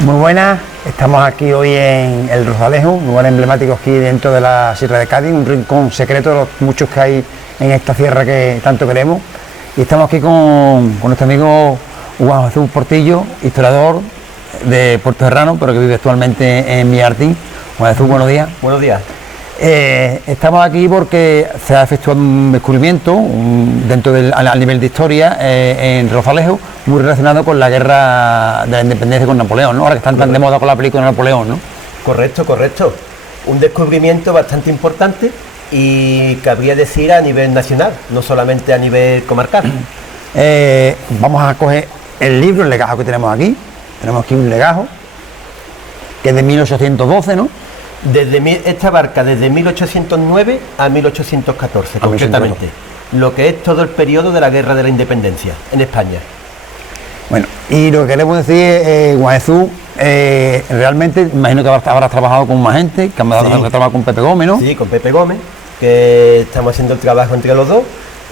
Muy buenas, estamos aquí hoy en El Rosalejo, un lugar emblemático aquí dentro de la Sierra de Cádiz, un rincón secreto de los muchos que hay en esta sierra que tanto queremos. Y estamos aquí con nuestro amigo Juan Jesús Portillo, historiador de Puerto Serrano, pero que vive actualmente en Millartín. Juan Jesús, buenos días. Buenos días. Estamos aquí porque se ha efectuado un descubrimiento al nivel de historia en Rosalejo, muy relacionado con la guerra de la independencia con Napoleón, ¿no? Ahora que están tan de moda con la película de Napoleón, ¿no? Correcto. Un descubrimiento bastante importante y cabría decir a nivel nacional, no solamente a nivel comarcal. Vamos a coger el libro, el legajo que tenemos aquí. Tenemos aquí un legajo que es de 1812, ¿no? Esta abarca desde 1809 a 1814, concretamente, lo que es todo el periodo de la Guerra de la Independencia en España. Bueno, y lo que queremos decir, Juan Jesús, realmente imagino que habrás trabajado con más gente, que habrás trabajado con Pepe Gómez, ¿no? Sí, con Pepe Gómez, que estamos haciendo el trabajo entre los dos,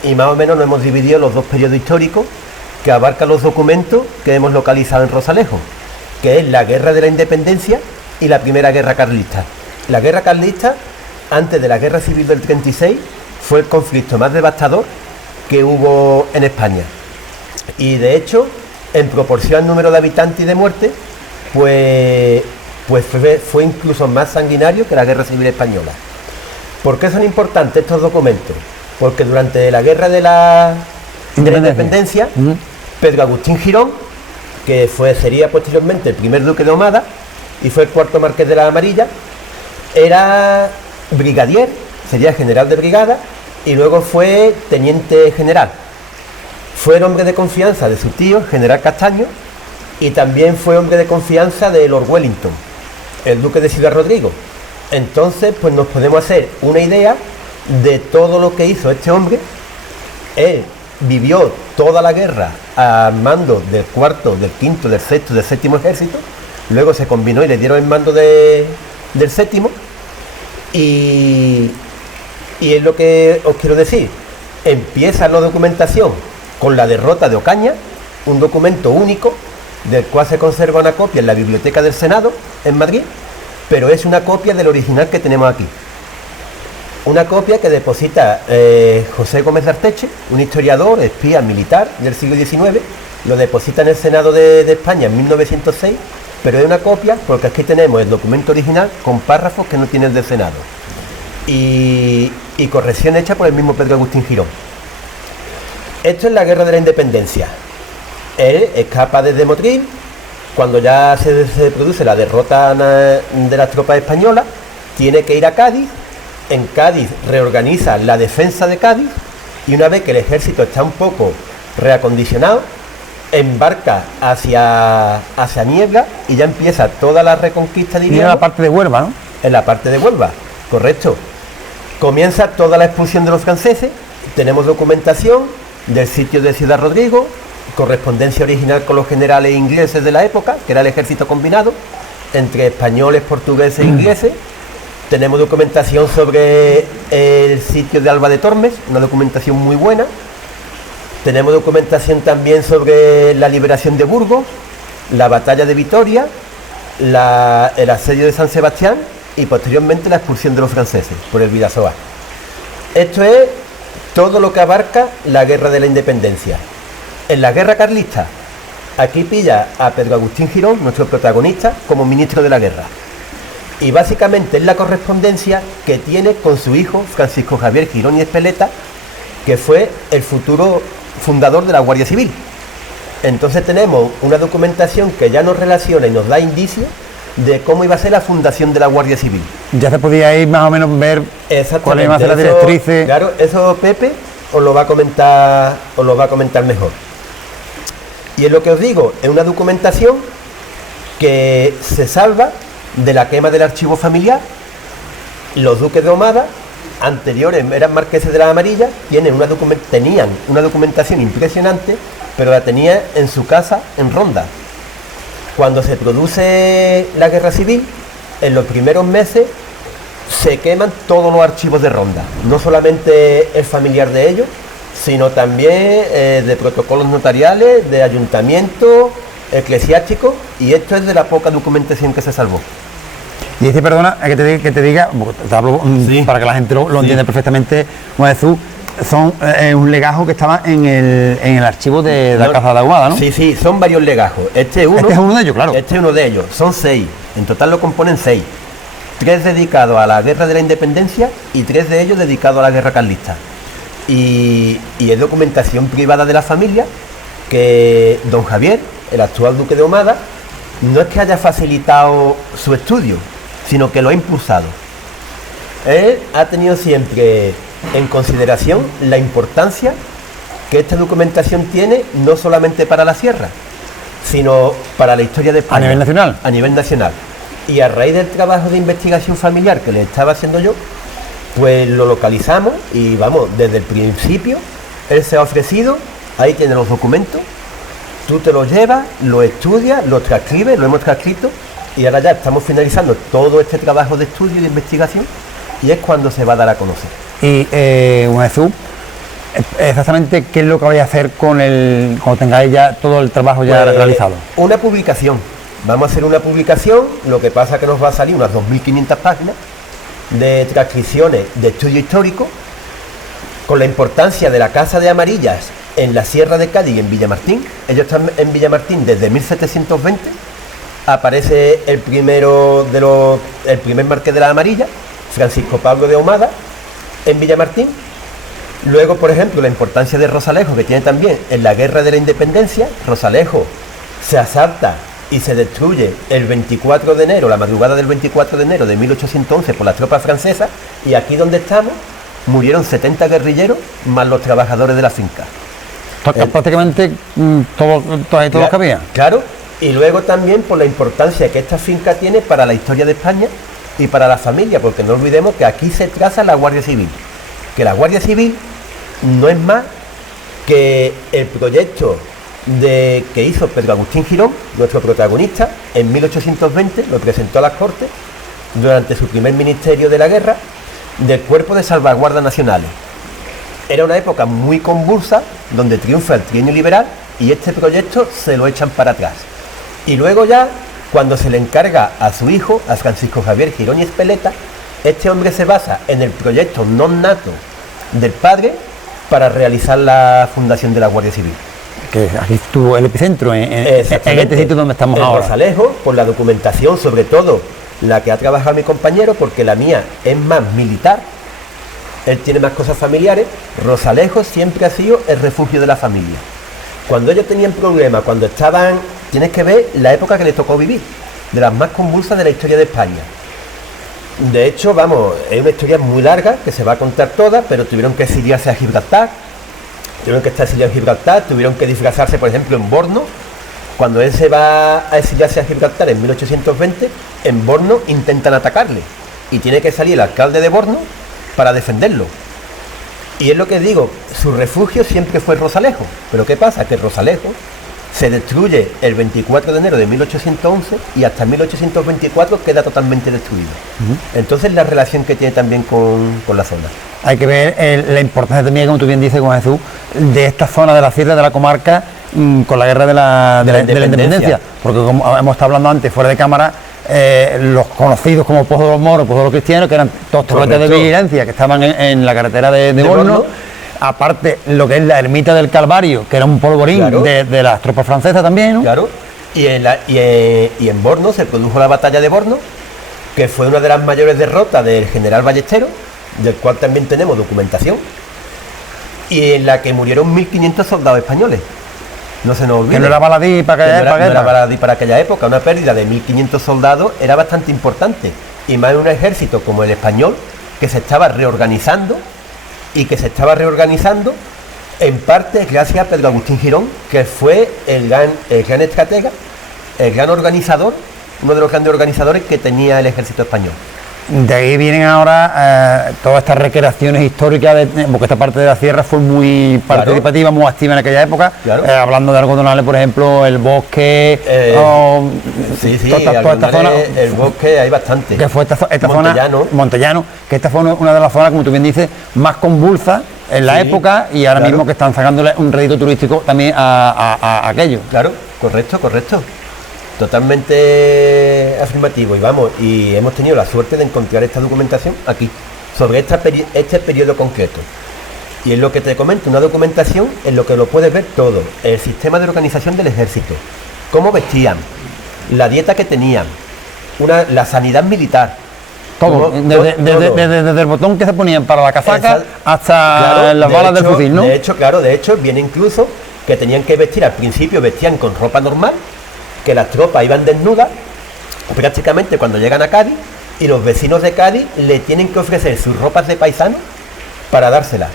y más o menos nos hemos dividido los dos periodos históricos que abarcan los documentos que hemos localizado en Rosalejo, que es la Guerra de la Independencia y la Primera Guerra Carlista. La Guerra Carlista, antes de la Guerra Civil del 36, fue el conflicto más devastador que hubo en España. Y de hecho, en proporción al número de habitantes y de muertes, pues fue incluso más sanguinario que la Guerra Civil Española. ¿Por qué son importantes estos documentos? Porque durante la Guerra de la Independencia, Pedro Agustín Girón, que sería posteriormente el primer duque de Ahumada y fue el cuarto marqués de la Amarilla, era brigadier, sería general de brigada, y luego fue teniente general. Fue el hombre de confianza de su tío, general Castaño, y también fue hombre de confianza de Lord Wellington, el duque de Ciudad Rodrigo. Entonces, pues nos podemos hacer una idea de todo lo que hizo este hombre. Él vivió toda la guerra al mando del cuarto, del quinto, del sexto, del séptimo ejército. Luego se combinó y le dieron el mando del séptimo. Y es lo que os quiero decir. Empieza la documentación con la derrota de Ocaña, un documento único del cual se conserva una copia en la Biblioteca del Senado en Madrid, pero es una copia del original que tenemos aquí. Una copia que deposita José Gómez de Arteche, un historiador, espía militar del siglo XIX, lo deposita en el Senado de España en 1906, pero es una copia porque aquí tenemos el documento original con párrafos que no tiene el del Senado. Y corrección hecha por el mismo Pedro Agustín Girón. Esto es la Guerra de la Independencia. Él escapa desde Motril, cuando ya se produce la derrota de las tropas españolas, tiene que ir a Cádiz. En Cádiz reorganiza la defensa de Cádiz y una vez que el ejército está un poco reacondicionado, embarca hacia Niebla y ya empieza toda la reconquista, diríamos. Y en la parte de Huelva, ¿no? En la parte de Huelva, correcto. Comienza toda la expulsión de los franceses, tenemos documentación del sitio de Ciudad Rodrigo, correspondencia original con los generales ingleses de la época, que era el ejército combinado, entre españoles, portugueses e ingleses. Tenemos documentación sobre el sitio de Alba de Tormes, una documentación muy buena. Tenemos documentación también sobre la liberación de Burgos, la batalla de Vitoria, el asedio de San Sebastián y posteriormente la expulsión de los franceses por el Bidasoa. Esto es todo lo que abarca la Guerra de la Independencia. En la Guerra Carlista, aquí pilla a Pedro Agustín Girón, nuestro protagonista, como ministro de la guerra. Y básicamente es la correspondencia que tiene con su hijo Francisco Javier Girón y Espeleta, que fue el futuro fundador de la Guardia Civil. Entonces tenemos una documentación que ya nos relaciona y nos da indicios de cómo iba a ser la fundación de la Guardia Civil. Ya se podía ir más o menos ver cuáles iban a ser las directrices. Claro, eso Pepe os lo va a comentar mejor. Y es lo que os digo, es una documentación que se salva de la quema del archivo familiar. Los duques de Ahumada, anteriores eran marqueses de la Amarilla, tenían una documentación impresionante, pero la tenía en su casa en Ronda. Cuando se produce la guerra civil, en los primeros meses se queman todos los archivos de Ronda, no solamente el familiar de ellos, sino también de protocolos notariales, de ayuntamientos eclesiástico, y esto es de la poca documentación que se salvó. Y este, perdona, que te diga, te hablo, Sí. para que la gente lo entienda perfectamente, Juan Jesús, son un legajo que estaba en el archivo de la Caza de Ahumada, ¿no? Sí, son varios legajos. Este es uno de ellos, claro. Este es uno de ellos, son 6. En total lo componen 6. 3 dedicados a la Guerra de la Independencia y 3 de ellos dedicados a la Guerra Carlista. Y es documentación privada de la familia que don Javier, el actual duque de Ahumada, no es que haya facilitado su estudio, sino que lo ha impulsado. Él ha tenido siempre en consideración la importancia que esta documentación tiene, no solamente para la sierra, sino para la historia de España. ¿A nivel nacional? A nivel nacional. Y a raíz del trabajo de investigación familiar que le estaba haciendo yo, pues lo localizamos y vamos, desde el principio, él se ha ofrecido, ahí tiene los documentos, tú te los llevas, los estudias, los transcribes, lo hemos transcrito, y ahora ya estamos finalizando todo este trabajo de estudio y de investigación, y es cuando se va a dar a conocer. Y, Juan Jesús, exactamente qué es lo que vais a hacer cuando tengáis ya todo el trabajo ya realizado. Una publicación. Vamos a hacer una publicación, lo que pasa que nos va a salir unas 2.500 páginas de transcripciones de estudio histórico, con la importancia de la Casa de Amarillas en la Sierra de Cádiz y en Villamartín. Ellos están en Villamartín desde 1720. Aparece el primer marqués de la Amarilla, Francisco Pablo de Ahumada, en Villamartín. Luego, por ejemplo, la importancia de Rosalejo, que tiene también en la Guerra de la Independencia. Rosalejo se asalta y se destruye el 24 de enero, la madrugada del 24 de enero de 1811 por las tropas francesas, y aquí donde estamos murieron 70 guerrilleros más los trabajadores de la finca. Prácticamente todos los que había. Claro, y luego también por la importancia que esta finca tiene para la historia de España y para la familia, porque no olvidemos que aquí se traza la Guardia Civil, que la Guardia Civil no es más que el proyecto que hizo Pedro Agustín Girón, nuestro protagonista, en 1820, lo presentó a las Cortes durante su primer ministerio de la guerra, del Cuerpo de Salvaguardas Nacionales. Era una época muy convulsa, donde triunfa el trienio liberal, y este proyecto se lo echan para atrás. Y luego ya, cuando se le encarga a su hijo, a Francisco Javier Girón y Espeleta, este hombre se basa en el proyecto non nato del padre para realizar la fundación de la Guardia Civil. Que aquí estuvo el epicentro, en este sitio donde estamos ahora. Rosalejo, por la documentación, sobre todo la que ha trabajado mi compañero, porque la mía es más militar, él tiene más cosas familiares. Rosalejo siempre ha sido el refugio de la familia. Cuando ellos tenían problemas, cuando estaban, tienes que ver la época que les tocó vivir, de las más convulsas de la historia de España. De hecho, vamos, es una historia muy larga, que se va a contar toda, pero tuvieron que exiliarse a Gibraltar, tuvieron que disfrazarse, por ejemplo, en Borno. Cuando él se va a exiliarse a Gibraltar en 1820, en Borno intentan atacarle, y tiene que salir el alcalde de Borno para defenderlo. Y es lo que digo, su refugio siempre fue Rosalejo. Pero ¿qué pasa? Que Rosalejo se destruye el 24 de enero de 1811 y hasta 1824 queda totalmente destruido. Entonces la relación que tiene también con la zona. Hay que ver la importancia también, como tú bien dices, Juan Jesús, de esta zona de la sierra, de la comarca, con la guerra de la independencia. Porque como hemos estado hablando antes, fuera de cámara, los conocidos como Pozo de los Moros, Pozo de los Cristianos, que eran todos torretes de vigilancia que estaban en la carretera de Borno. Aparte, lo que es la ermita del Calvario, que era un polvorín, claro, de las tropas francesas también, ¿no? Claro, y en Borno se produjo la batalla de Borno, que fue una de las mayores derrotas del general Ballesteros, del cual también tenemos documentación, y en la que murieron 1.500 soldados españoles. No se nos olvide. Que no era baladí para aquella época. Una pérdida de 1.500 soldados era bastante importante, y más en un ejército como el español, que se estaba reorganizando, en parte gracias a Pedro Agustín Girón, que fue el gran estratega, el gran organizador, uno de los grandes organizadores que tenía el ejército español. De ahí vienen ahora todas estas recreaciones históricas, porque esta parte de la sierra fue muy participativa, muy activa en aquella época, hablando de algodonales, por ejemplo, el bosque, toda esta zona, el bosque hay bastante. Que fue esta zona, Montellano, que esta fue una de las zonas, como tú bien dices, más convulsas en la Sí, época y ahora claro. mismo que están sacándole un rédito turístico también a aquello. Claro, correcto, correcto. Totalmente afirmativo. Y vamos, y hemos tenido la suerte de encontrar esta documentación aquí, sobre este periodo concreto. Y es lo que te comento, una documentación en lo que lo puedes ver todo. El sistema de organización del ejército, cómo vestían, la dieta que tenían, la sanidad militar. Todo, cómo- desde el botón que se ponían para la casaca hasta Claro, las de balas del hecho- fusil, ¿no? De hecho, viene incluso que tenían que vestir, al principio vestían con ropa normal, que las tropas iban desnudas, prácticamente cuando llegan a Cádiz, y los vecinos de Cádiz le tienen que ofrecer sus ropas de paisano para dárselas,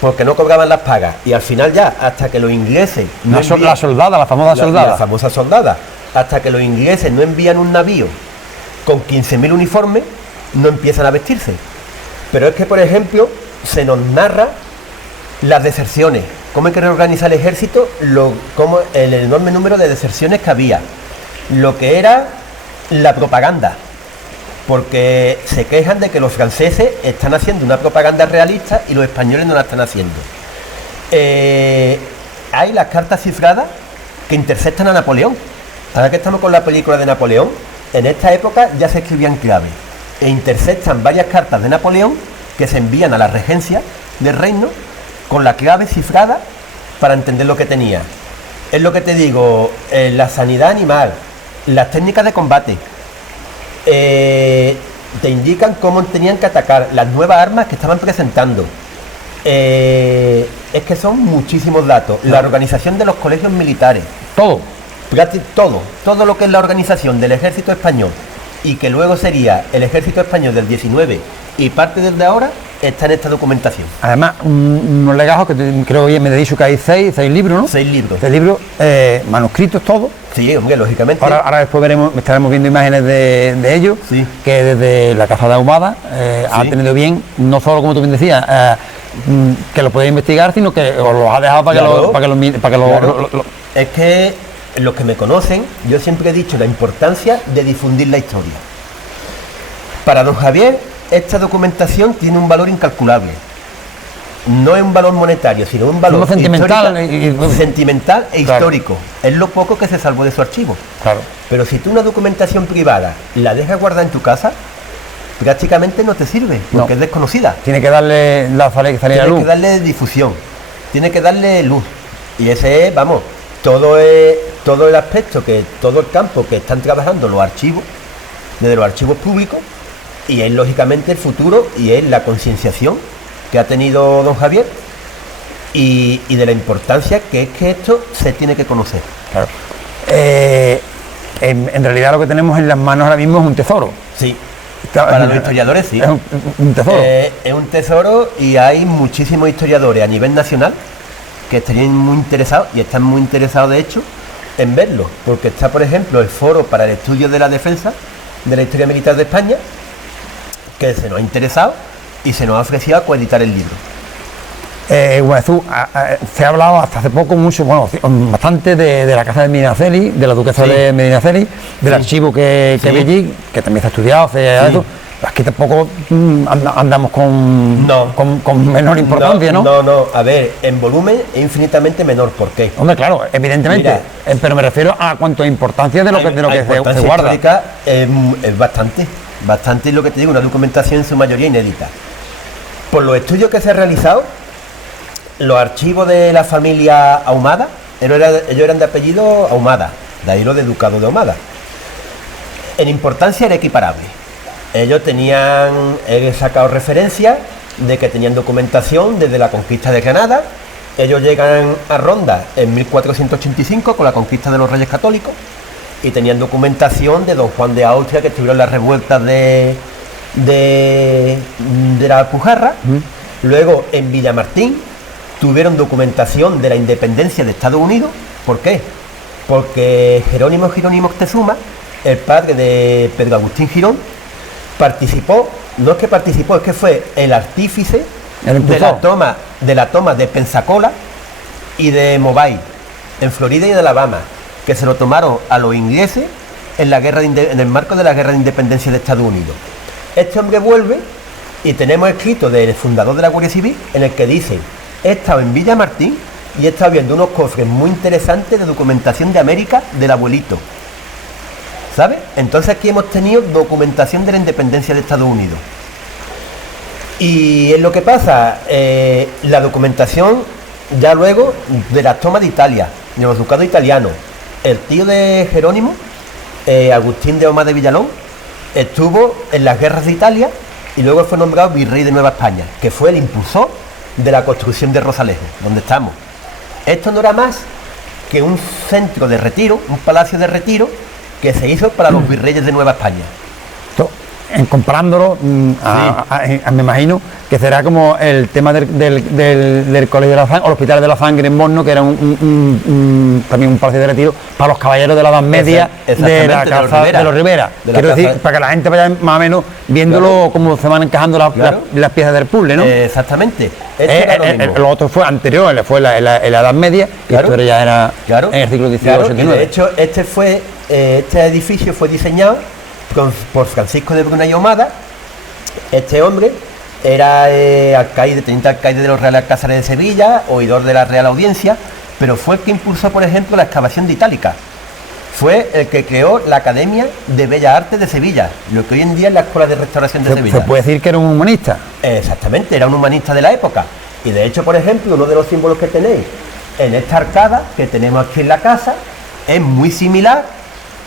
porque no cobraban las pagas. Y al final ya, hasta que los ingleses no La soldada, la famosa soldada. la famosa soldada, hasta que los ingleses no envían un navío con 15.000 uniformes, no empiezan a vestirse. Pero es que, por ejemplo, se nos narra las deserciones, cómo hay que reorganizar el ejército, cómo el enorme número de deserciones que había, lo que era la propaganda, porque se quejan de que los franceses están haciendo una propaganda realista y los españoles no la están haciendo. Hay las cartas cifradas que interceptan a Napoleón. Ahora que estamos con la película de Napoleón, en esta época ya se escribían claves e interceptan varias cartas de Napoleón que se envían a la regencia del reino con la clave cifrada para entender lo que tenía. Es lo que te digo, la sanidad animal, las técnicas de combate, te indican cómo tenían que atacar, las nuevas armas que estaban presentando. Es que son muchísimos datos. La organización de los colegios militares, Todo. todo lo que es la organización del ejército español y que luego sería el ejército español del 19 y parte desde ahora, está en esta documentación. Además, unos legajos que creo que me he dicho que hay seis libros, ¿no? 6 libros. 6 libros, manuscritos todos. Sí, hombre, lógicamente. Ahora después estaremos viendo imágenes de ellos, Sí. que desde la caza de Ahumada ha Sí. tenido bien, no solo como tú bien decías, que lo podéis investigar, sino que os los ha dejado para Claro. que Claro. Es que los que me conocen, yo siempre he dicho la importancia de difundir la historia. Para don Javier, esta documentación tiene un valor incalculable. No es un valor monetario, sino un valor sentimental sentimental e Claro. histórico. Es lo poco que se salvó de su archivo. Claro. Pero si tú una documentación privada la dejas guardada en tu casa, prácticamente no te sirve, porque No. es desconocida. Tiene que darle la salida a Tiene luz. que darle difusión, tiene que darle luz. Y ese es, vamos, todo el aspecto, todo el campo que están trabajando los archivos, desde los archivos públicos, y es lógicamente el futuro y es la concienciación que ha tenido don Javier y de la importancia que es que esto se tiene que conocer. Claro. En realidad lo que tenemos en las manos ahora mismo es un tesoro. Sí, para los historiadores sí. Es un tesoro. Es un tesoro y hay muchísimos historiadores a nivel nacional que estarían muy interesados y están muy interesados de hecho en verlo, porque está por ejemplo el Foro para el Estudio de la Defensa de la Historia Militar de España, que se nos ha interesado y se nos ha ofrecido a coeditar el libro. Guazú, se ha hablado hasta hace poco mucho, bueno, bastante de la casa de Medinaceli, de la duquesa Sí. de Medinaceli, del archivo que Sí. ve allí, que también se ha estudiado, Sí. eso. Aquí tampoco andamos con, No. con menor importancia, ¿no? No, a ver, en volumen es infinitamente menor. ¿Por qué? Hombre, claro, evidentemente, Mira. pero me refiero a cuánto importancia de lo que La se importancia guarda. histórica es bastante es lo que te digo, una documentación en su mayoría inédita. Por los estudios que se han realizado, los archivos de la familia Ahumada, ellos eran de apellido Ahumada, de ahí lo de Ducado de Ahumada. En importancia era equiparable. Ellos he sacado referencias de que tenían documentación desde la conquista de Granada. Ellos llegan a Ronda en 1485 con la conquista de los Reyes Católicos y tenían documentación de don Juan de Austria, que estuvieron en las revueltas de la Alpujarra. Luego en Villamartín tuvieron documentación de la independencia de Estados Unidos. ¿Por qué? Porque Jerónimo Moctezuma, el padre de Pedro Agustín Girón, no es que participó, es que fue el artífice de la toma de Pensacola y de Mobile, en Florida y en Alabama, que se lo tomaron a los ingleses en el marco de la guerra de independencia de Estados Unidos. Este hombre vuelve Y tenemos escrito del fundador de la Guardia Civil en el que dice: he estado en Villa Martín y he estado viendo unos cofres muy interesantes de documentación de América del abuelito. ¿Sabes? Entonces aquí hemos tenido documentación de la independencia de Estados Unidos. Y es lo que pasa, la documentación ya luego de las tomas de Italia, de los ducados italianos. El tío de Jerónimo, Agustín de Omar de Villalón, estuvo en las guerras de Italia y luego fue nombrado virrey de Nueva España, que fue el impulsor de la construcción de Rosalejo, donde estamos. Esto no era más que un centro de retiro, un palacio de retiro que se hizo para los virreyes de Nueva España. En comparándolo, me imagino que será como el tema del Colegio de la Sangre, o el Hospital de la Sangre en Morno, que era también un palacio de retiro para los caballeros de la Edad Media de la casa de los Rivera. Quiero decir, para que la gente vaya más o menos viéndolo, cómo se van encajando las piezas del puzzle, ¿no? Exactamente. Lo otro fue anterior, fue en la Edad Media, y esto ya era en el siglo XVIII, XIX. De hecho, este edificio fue diseñado por Francisco de Bruna y Ahumada. Este hombre era teniente alcaide de los Reales Alcázares de Sevilla, oidor de la Real Audiencia, pero fue el que impulsó, por ejemplo, la excavación de Itálica. Fue el que creó la Academia de Bellas Artes de Sevilla, lo que hoy en día es la Escuela de Restauración de Sevilla. ¿Se puede decir que era un humanista? Exactamente, era un humanista de la época. Y de hecho, por ejemplo, uno de los símbolos que tenéis en esta arcada que tenemos aquí en la casa es muy similar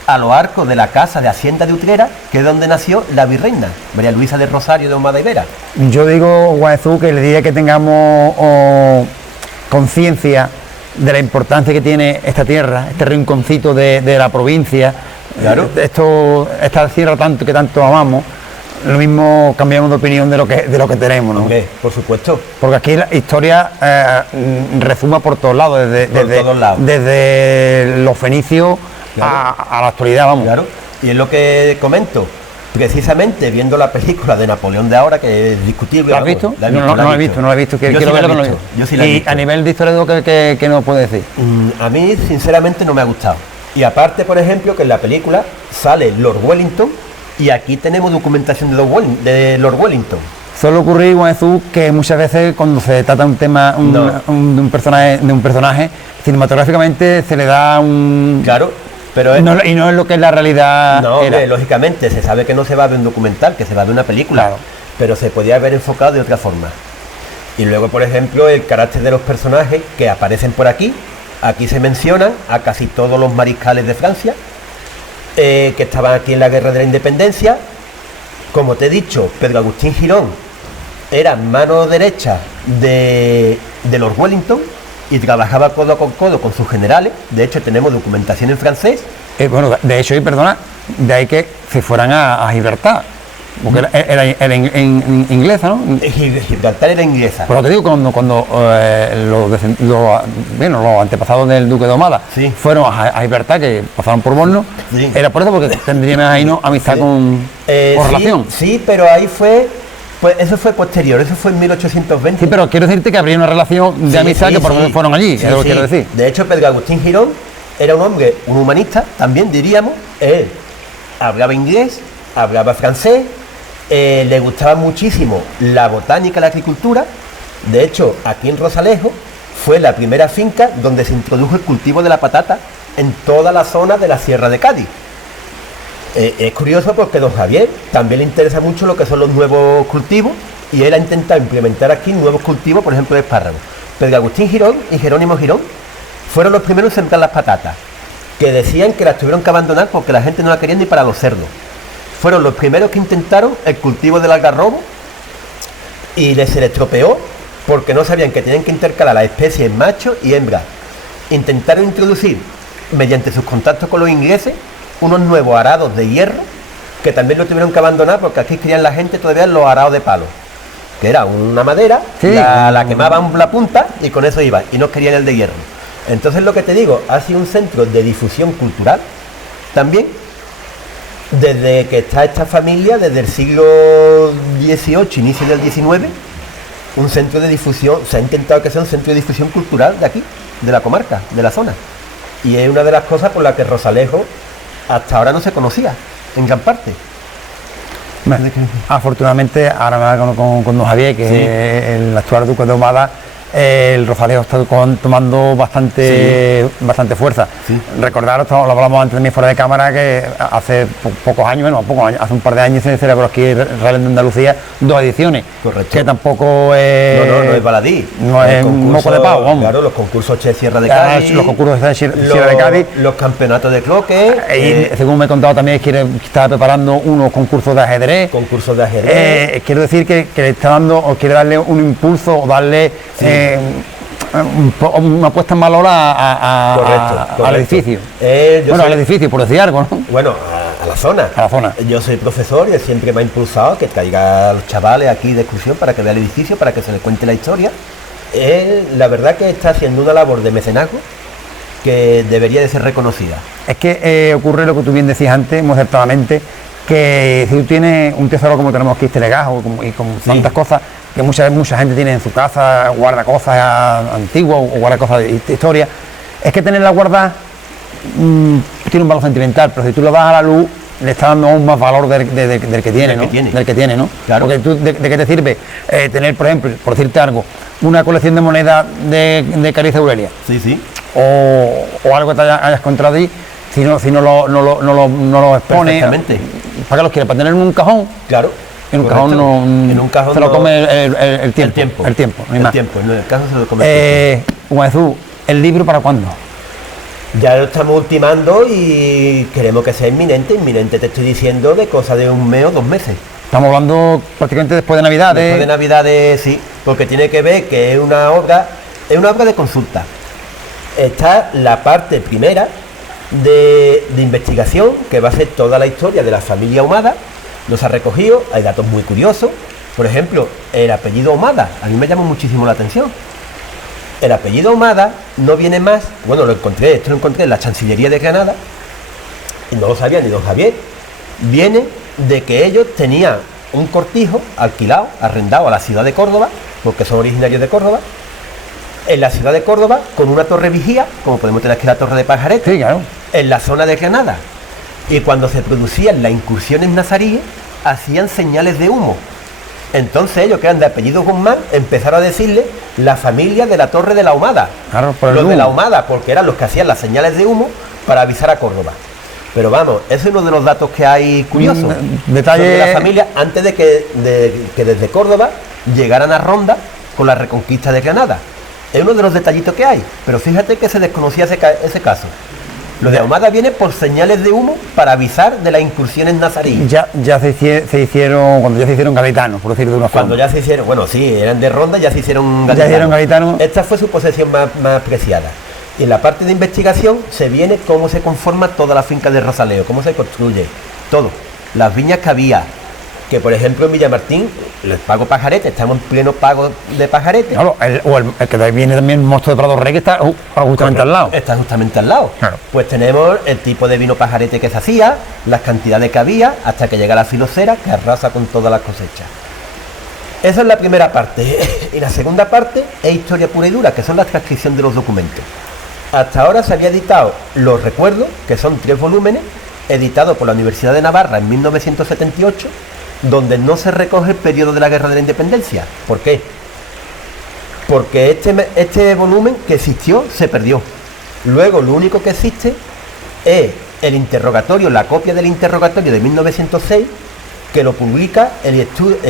a los arcos de la casa de Hacienda de Utrera, que es donde nació la virreina, María Luisa de Rosario de Ahumada y Vera. Yo digo, Guaezú, que el día que tengamos conciencia de la importancia que tiene esta tierra, este rinconcito de la provincia, claro, esta tierra que tanto amamos, lo mismo cambiamos de opinión de lo que tenemos, ¿no? Okay, por supuesto. Porque aquí la historia rezuma por todos lados, desde los fenicios, claro, a la actualidad, vamos. Claro, y es lo que comento, precisamente viendo la película de Napoleón de ahora, que es discutible. ¿La has visto? No la he visto, quiero verla. Yo sí la he visto. Y a nivel de historia, ¿qué nos puede decir? A mí, sinceramente, no me ha gustado. Y aparte, por ejemplo, que en la película sale Lord Wellington, y aquí tenemos documentación de Lord Wellington. Suele ocurrir, Jesús, que muchas veces cuando se trata un tema de un personaje, cinematográficamente se le da un... Claro, pero y no es lo que es la realidad. No, hombre, lógicamente, se sabe que no se va a ver un documental, que se va a ver una película, claro, pero se podía haber enfocado de otra forma. Y luego, por ejemplo, el carácter de los personajes que aparecen por aquí. Aquí se mencionan a casi todos los mariscales de Francia, que estaban aquí en la Guerra de la Independencia. Como te he dicho, Pedro Agustín Girón era mano derecha de Lord Wellington y trabajaba codo con codo con sus generales. De hecho, tenemos documentación en francés. Bueno, de hecho, y perdona, de ahí que se fueran a Gibraltar, porque era en inglesa, ¿no? Gibraltar era inglesa. Pero te digo, cuando los antepasados del duque de Ahumada fueron a Gibraltar, que pasaron por Morno, era por eso, porque tendrían ahí amistad con relación. Sí, pero ahí fue... Pues eso fue posterior, eso fue en 1820. Sí, pero quiero decirte que habría una relación de amistad que por lo menos fueron allí, es lo que quiero decir. De hecho, Pedro Agustín Girón era un hombre, un humanista, también diríamos. Él hablaba inglés, hablaba francés, le gustaba muchísimo la botánica, la agricultura. De hecho, aquí en Rosalejo fue la primera finca donde se introdujo el cultivo de la patata en toda la zona de la Sierra de Cádiz. Es curioso porque don Javier también le interesa mucho lo que son los nuevos cultivos y él ha intentado implementar aquí nuevos cultivos, por ejemplo de espárragos. Pedro Agustín Girón y Jerónimo Girón fueron los primeros en sembrar las patatas, que decían que las tuvieron que abandonar porque la gente no la quería ni para los cerdos. Fueron los primeros que intentaron el cultivo del algarrobo y se les estropeó porque no sabían que tenían que intercalar las especies macho y hembra. Intentaron introducir, mediante sus contactos con los ingleses, unos nuevos arados de hierro, que también lo tuvieron que abandonar porque aquí querían la gente todavía los arados de palo, que era una madera, la quemaban la punta y con eso iba, y no querían el de hierro. Entonces, lo que te digo, ha sido un centro de difusión cultural también, desde que está esta familia, desde el siglo XVIII, inicio del XIX, un centro de difusión, se ha intentado que sea un centro de difusión cultural de aquí, de la comarca, de la zona. Y es una de las cosas por las que Rosalejo hasta ahora no se conocía, en gran parte. Bueno, afortunadamente, ahora con don Javier, que Sí. es el actual duque de Humada, el Rozalejo está tomando bastante fuerza. Sí. Recordaros, lo hablamos antes de mí fuera de cámara, que hace pocos años, hace un par de años se celebró aquí en Real de Andalucía 2 ediciones. Correcto. Que tampoco es... No es baladí. No es un moco de pavo, vamos. Claro, los concursos de Sierra de Además, Cádiz. los concursos de Sierra de Cádiz. Los campeonatos de cloque. Y según me he contado también, que está preparando unos concursos de ajedrez. Concursos de ajedrez. Quiero decir que le está dando, o quiere darle un impulso, o darle una puesta en valor Correcto. al edificio. Al edificio, por decir algo, ¿no? Bueno, a la zona. A la zona. Yo soy profesor y siempre me ha impulsado que traiga a los chavales aquí de excursión para que vean el edificio, para que se les cuente la historia. La verdad que está haciendo una labor de mecenazgo que debería de ser reconocida. Es que ocurre lo que tú bien decías antes, muy acertadamente, que si tú tienes un tesoro como tenemos aquí este Legajo y con tantas cosas que mucha gente tiene en su casa, guarda cosas antiguas o guarda cosas de historia, es que tenerla guardada tiene un valor sentimental, pero si tú lo das a la luz le está dando aún más valor del que tiene, ¿no? Del que tiene, ¿no? Claro. Porque tú, ¿de qué te sirve tener, por ejemplo, por decirte algo, una colección de monedas de Carice Aurelia? Sí. O algo que te hayas encontrado ahí, si no lo expones. Perfectamente. ¿Para qué los quieres? ¿Para tener en un cajón? Claro. En un correcto. cajón En un cajón se lo no- come el tiempo. El tiempo, no hay más. tiempo, en el caso se lo come el tiempo. Guazú, ¿el libro para cuándo? Ya lo estamos ultimando y queremos que sea inminente. Inminente te estoy diciendo de cosa de 1 mes o 2 meses. Estamos hablando prácticamente después de Navidad. Después de Navidades, sí, porque tiene que ver que es una obra de consulta. Está la parte primera de investigación, que va a ser toda la historia de la familia Ahumada. Nos ha recogido, hay datos muy curiosos. Por ejemplo, el apellido Ahumada, a mí me llamó muchísimo la atención. El apellido Ahumada no viene más, bueno, esto lo encontré en la Chancillería de Granada, y no lo sabía ni don Javier. Viene de que ellos tenían un cortijo alquilado, arrendado a la ciudad de Córdoba, porque son originarios de Córdoba, en la ciudad de Córdoba, con una torre vigía, como podemos tener aquí la torre de Pajarete, Sí, claro. en la zona de Granada. Y cuando se producían las incursiones nazaríes, hacían señales de humo. Entonces ellos, que eran de apellido Guzmán, empezaron a decirle la familia de la Torre de la Ahumada. Claro, por el Los de humo. la Ahumada, porque eran los que hacían las señales de humo para avisar a Córdoba. Pero vamos, ese es uno de los datos que hay curiosos. Detalle- Son de la familia antes de que desde Córdoba llegaran a Ronda con la reconquista de Granada. Es uno de los detallitos que hay, pero fíjate que se desconocía ese caso. Los de Ahumada vienen por señales de humo para avisar de las incursiones nazaríes. Ya se hicieron, cuando ya se hicieron gaditanos, por decirlo de una forma. Cuando ya se hicieron, bueno, sí, eran de Ronda, ya se hicieron Ya se hicieron gaditanos. Esta fue su posesión más preciada. Y en la parte de investigación se viene cómo se conforma toda la finca de Rosaleo, cómo se construye, todo. Las viñas que había, que por ejemplo en Villamartín, el pago Pajarete, estamos en pleno pago de Pajarete. Claro, el que de ahí viene también el Mosto de Prado Rey, que está justamente al lado. Está justamente al lado. Claro. Pues tenemos el tipo de vino Pajarete que se hacía, las cantidades que había, hasta que llega la filocera que arrasa con todas las cosechas. Esa es la primera parte. Y la segunda parte es historia pura y dura, que son la transcripción de los documentos. Hasta ahora se había editado Los Recuerdos, que son 3 volúmenes, editados por la Universidad de Navarra en 1978, donde no se recoge el periodo de la Guerra de la Independencia. ¿Por qué? Porque este volumen que existió se perdió. Luego lo único que existe es el interrogatorio, la copia del interrogatorio de 1906, que lo publica el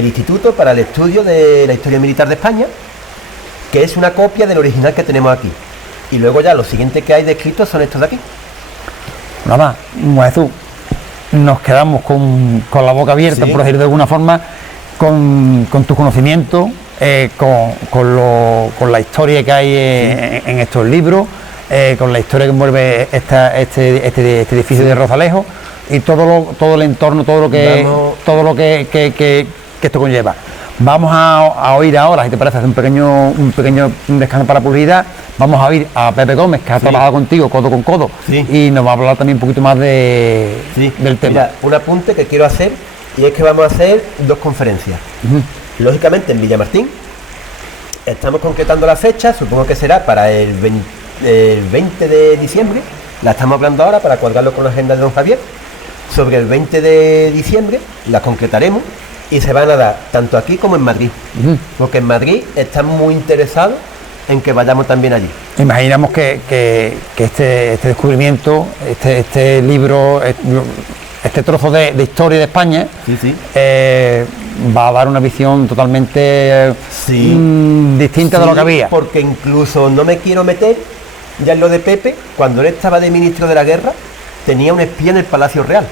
Instituto para el Estudio de la Historia Militar de España, que es una copia del original que tenemos aquí. Y luego ya lo siguiente que hay descritos son estos de aquí. Nada más, Jesús, nos quedamos con la boca abierta, Sí. por decir de alguna forma, con tu conocimiento, con la historia que hay en estos libros, con la historia que envuelve este edificio de Rozalejo y todo el entorno, todo lo que esto conlleva. Vamos a oír ahora, si te parece, hacer un pequeño descanso para publicidad. Vamos a oír a Pepe Gómez, que ha trabajado contigo codo con codo, Sí. y nos va a hablar también un poquito más del tema. Mira, un apunte que quiero hacer, y es que vamos a hacer 2 conferencias. Lógicamente en Villamartín. Estamos concretando la fecha, supongo que será para el 20 de diciembre. La estamos hablando ahora para cuadrarlo con la agenda de don Javier. Sobre el 20 de diciembre las concretaremos y se van a dar tanto aquí como en Madrid, porque en Madrid están muy interesados en que vayamos también allí. Imaginamos que este descubrimiento, este libro, este trozo de historia de España, Sí. Va a dar una visión totalmente distinta de lo que había. Porque incluso no me quiero meter ya en lo de Pepe. Cuando él estaba de ministro de la guerra, tenía un espía en el Palacio Real.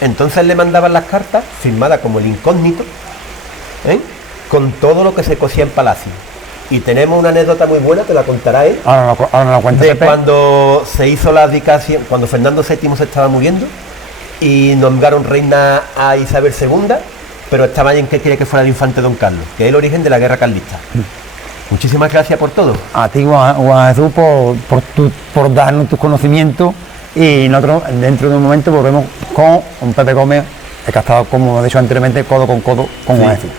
Entonces le mandaban las cartas, firmadas como el incógnito, con todo lo que se cosía en Palacio. Y tenemos una anécdota muy buena, que la contará él, Ahora no lo cuenta de Pepe. cuando se hizo la abdicación, cuando Fernando VII se estaba muriendo y nombraron reina a Isabel II, pero estaba en que quería que fuera el infante Don Carlos, que es el origen de la guerra carlista. Muchísimas gracias por todo. A ti, Juan Jesús, por darnos tus conocimientos, y nosotros dentro de un momento volvemos con Pepe Gómez, que ha estado, como he dicho anteriormente, codo con codo con Juan Jesús.